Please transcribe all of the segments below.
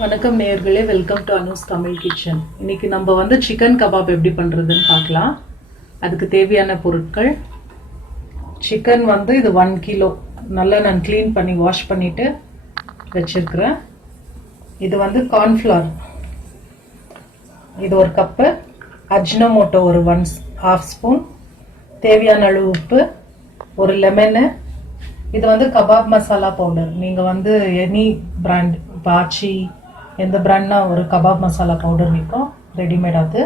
வணக்கம் நேயர்களே, welcome to Anu's Tamil kitchen. இன்னைக்கு நம்ம வந்து சிக்கன் கபாப் எப்படி பண்ணுறதுன்னு பார்க்கலாம். அதுக்கு தேவையான பொருட்கள்: சிக்கன் வந்து இது 1 கிலோ நல்லா நான் க்ளீன் பண்ணி வாஷ் பண்ணிவிட்டு வச்சுருக்கிறேன். இது வந்து கார்ன்ஃப்ளவர், இது 1 கப்பு. அஜ்னோமோட்டோ ஒரு 1/2 ஸ்பூன். தேவையான அளவு உப்பு. ஒரு லெமனு. இது வந்து கபாப் மசாலா பவுடர். நீங்கள் வந்து எனி பிராண்ட், பாச்சி எந்த பிராண்ட்னா ஒரு கபாப் மசாலா பவுடர் விற்கும், ரெடிமேட். அது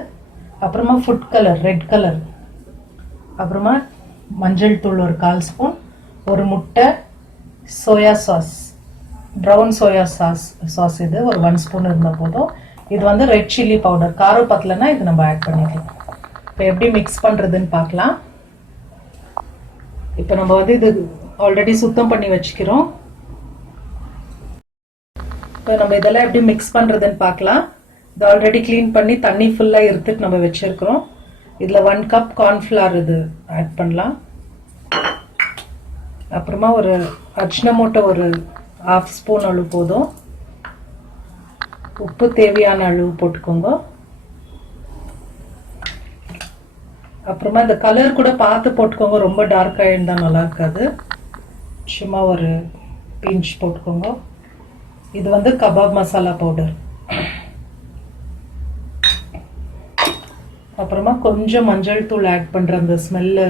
அப்புறமா ஃபுட் கலர், ரெட் கலர். அப்புறமா மஞ்சள் தூள் ஒரு 1/4 ஸ்பூன். ஒரு முட்டை. Soya sauce, brown soya sauce இது ஒரு 1 ஸ்பூன் இருந்தால் போதும். இது வந்து ரெட் சில்லி பவுடர். காரம் பத்தலைன்னா இது நம்ம ஆட் பண்ணிக்கலாம். இப்போ எப்படி மிக்ஸ் பண்ணுறதுன்னு பார்க்கலாம். இப்போ நம்ம வந்து இது ஆல்ரெடி சுத்தம் பண்ணி வச்சுக்கிறோம். இப்போ நம்ம இதெல்லாம் எப்படி மிக்ஸ் பண்ணுறதுன்னு பார்க்கலாம். இது ஆல்ரெடி க்ளீன் பண்ணி தண்ணி ஃபுல்லாக எடுத்துட்டு நம்ம வச்சுருக்கிறோம். இதில் 1 கப் கார்ன்ஃப்ளவர் இது ஆட் பண்ணலாம். அப்புறமா ஒரு அஜ்னோமோட்டோ ஒரு 1/2 ஸ்பூன் அளவு போதும். உப்பு தேவையான அளவு போட்டுக்கோங்க. அப்புறமா இந்த கலர் கூட பார்த்து போட்டுக்கோங்க, ரொம்ப டார்க்காக இருந்தால் நல்லா இருக்காது. சும்மா ஒரு பிஞ்ச் போட்டுக்கோங்க. இது வந்து கபாப் மசாலா பவுடர். அப்புறமா கொஞ்சம் மஞ்சள் தூள் ஆட் பண்ணுற அந்த ஸ்மெல்லு,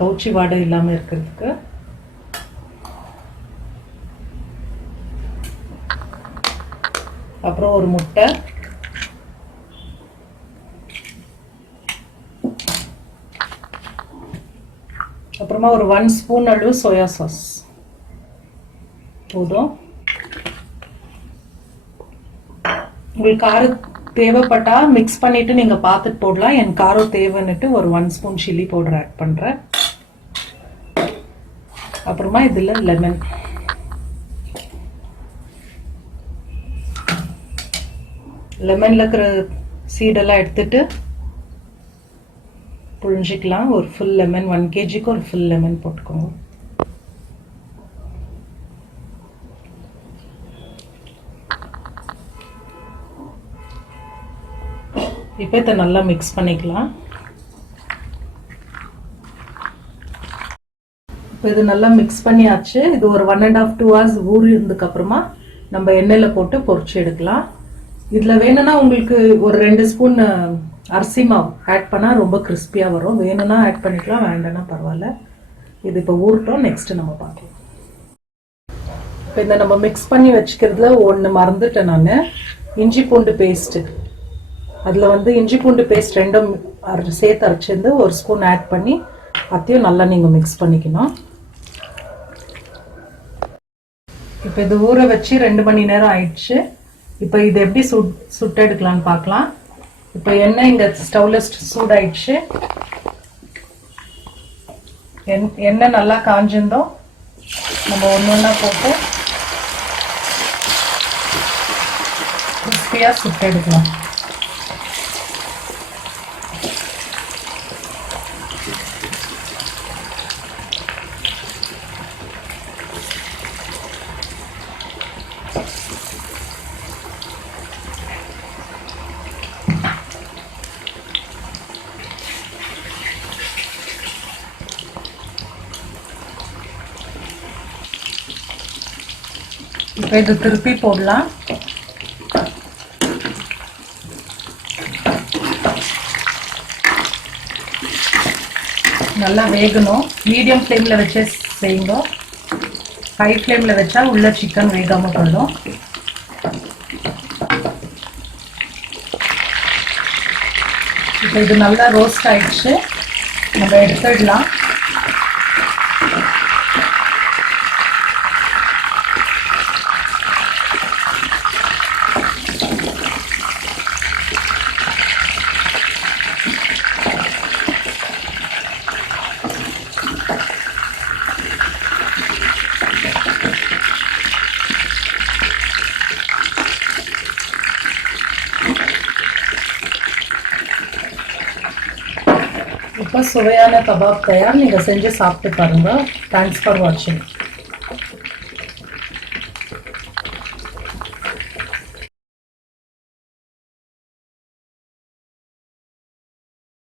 கவுச்சி வாடை இல்லாமல் இருக்கிறதுக்கு. அப்புறம் ஒரு முட்டை. அப்புறமா ஒரு 1 ஸ்பூன் அளவு சோயா சாஸ் போதும். உங்களுக்கு காரம் தேவைப்பட்டா மிக்ஸ் பண்ணிட்டு நீங்க பார்த்துட்டு போடலாம். என் காரம் தேவைன்னுட்டு ஒரு 1 ஸ்பூன் சில்லி பவுடர் ஆட் பண்றேன். அப்புறமா இதுல லெமன். லெமன்ல இருக்கிற சீடெல்லாம் எடுத்துட்டு புழிஞ்சிக்கலாம். ஒரு ஃபுல் லெமன், 1 kgக்கு ஒரு ஃபுல் லெமன் போட்டுக்கோங்க. இப்போ இதை நல்லா மிக்ஸ் பண்ணிக்கலாம். இப்போ இது நல்லா மிக்ஸ் பண்ணியாச்சு. இது ஒரு 1.5 to 2 hours ஊறி இருந்ததுக்கு அப்புறமா நம்ம எண்ணெயில் போட்டு பொரிச்சு எடுக்கலாம். இதில் வேணும்னா உங்களுக்கு ஒரு 2 ஸ்பூன் அரிசி மாவு ஆட் பண்ணால் ரொம்ப கிறிஸ்பியாக வரும். வேணும்னா ஆட் பண்ணிக்கலாம், வேண்டாம்னா பரவாயில்ல. இது இப்போ ஊறட்டும், நெக்ஸ்ட்டு நம்ம பார்க்கலாம். இப்போ இந்த நம்ம மிக்ஸ் பண்ணி வச்சுக்கிறதுல ஒன்று மறந்துட்டேன் நான், இஞ்சி பூண்டு பேஸ்ட்டு. அதில் வந்து இஞ்சி பூண்டு பேஸ்ட் 2 சேர்த்து அரைச்சிருந்து 1 ஸ்பூன் ஆட் பண்ணி அதையும் நல்லா நீங்கள் மிக்ஸ் பண்ணிக்கணும். இப்போ இது ஊற வச்சு 2 மணி நேரம் ஆயிடுச்சு. இப்போ இது எப்படி சுட்டு எடுக்கலான்னு பார்க்கலாம். இப்போ எண்ணெய் இங்கே ஸ்டவ்வில் சூடாயிடுச்சு. எண்ணெய் நல்லா காஞ்சிருந்தோம். நம்ம ஒன்றா போட்டு கிறிஸ்பியாக சுட்டு எடுக்கலாம். இப்போ இது திருப்பி போடலாம். நல்லா வேகணும். மீடியம் ஃப்ளேமில் வச்சு செய்யுங்க. ஹை ஃப்ளேமில் வச்சா உள்ள சிக்கன் வேகாமல் போயிடும். இப்போ இது நல்லா ரோஸ்ட் ஆயிடுச்சு. நம்ம எடுத்துடலாம். இப்போ சுவையான கபாப் தயார். நீங்கள் செஞ்சு சாப்பிட்டு பாருங்கள். தேங்க்ஸ் ஃபார் வாட்சிங்.